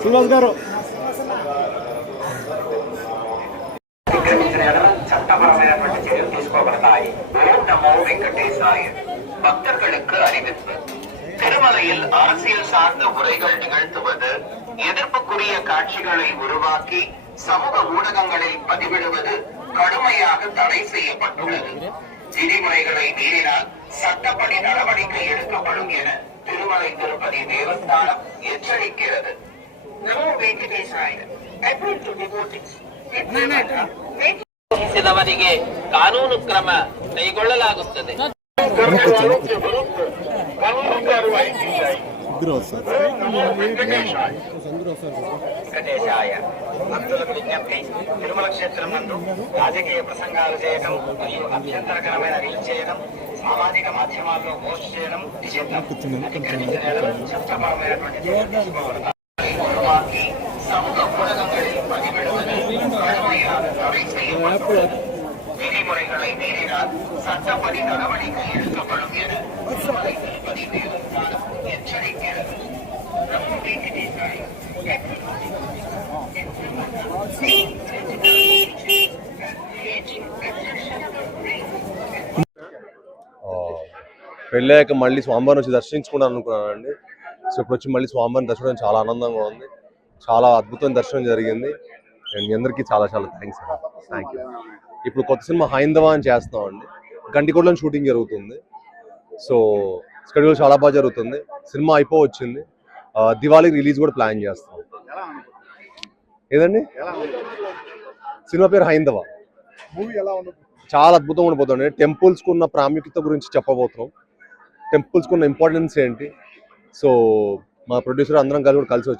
శ్రీనివాస్ గారు சட்டபரமையான செயல் తీసుకోబడతాయి. ஓம் நமோ வெங்கடேசாய. பக்தர்களுக்கு அறிவிப்பு. திருமலையில் அரசியல் சார்ந்த உரைகள் நிகழ்த்துவது, எதிர்ப்புக்குரிய காட்சிகளை உருவாக்கி சமூக ஊடகங்களில் பதிவிடுவது கடுமையாக தடை செய்யப்பட்டுள்ளது. விதிமுறைகளை மீறினால் சட்டப்படி நடவடிக்கை எடுக்கப்படும் என திருமலை திருப்பதி தேவஸ்தானம் எச்சரிக்கிறது. நமோ வெங்கடேசாய. Appeal to devotees. ವಹಿಸಿದವರಿಗೆ ಕಾನೂನು ಕ್ರಮ ಕೈಗೊಳ್ಳಲಾಗುತ್ತದೆ. వెంకటేశాయ. భక్తులకు విజ్ఞప్తి, తిరుమల క్షేత్రం నందు రాజకీయ ప్రసంగాలు చేయడం మరియు అభ్యంతరకరమైన రీల్ చేయడం, సామాజిక మాధ్యమాల్లో పోస్ట్ చేయడం నిషేధం. చట్టపరమైనటువంటి చర్యలు తీసుకోవాలి. சமூக ஊடகங்களில் பதிவிடுவது கடுமையாக தடை செய்யப்பட்டுள்ளது. விதிமுறைகளை மீறினால் சட்டப்படி நடவடிக்கை எடுக்கப்படும் என திருமலை திருப்பதி தேவஸ்தானம் எச்சரிக்கிறது. పెళ్ళాక మళ్ళీ స్వామివారిని వచ్చి దర్శించుకున్నాను అనుకున్నానండి. సో ఇప్పుడు వచ్చి మళ్ళీ స్వామివారిని దర్శించడం చాలా ఆనందంగా ఉంది. చాలా అద్భుతమైన దర్శనం జరిగింది. మీ అందరికీ చాలా చాలా థ్యాంక్స్ అండి. Thank you. ఇప్పుడు కొత్త సినిమా హైందవ అని చేస్తామండి. గంటికోటలో షూటింగ్ జరుగుతుంది. సో షెడ్యూల్ చాలా బాగా జరుగుతుంది. సినిమా అయిపోవచ్చింది. దివాళీకి రిలీజ్ కూడా ప్లాన్ చేస్తాం. ఏదండి సినిమా పేరు హైందవ. చాలా అద్భుతంగా ఉండిపోతుంది. టెంపుల్స్కి ఉన్న ప్రాముఖ్యత గురించి చెప్పబోతున్నాం. టెంపుల్స్కి ఉన్న ఇంపార్టెన్స్ ఏంటి. సో మా ప్రొడ్యూసర్ అందరం కలిసి వచ్చి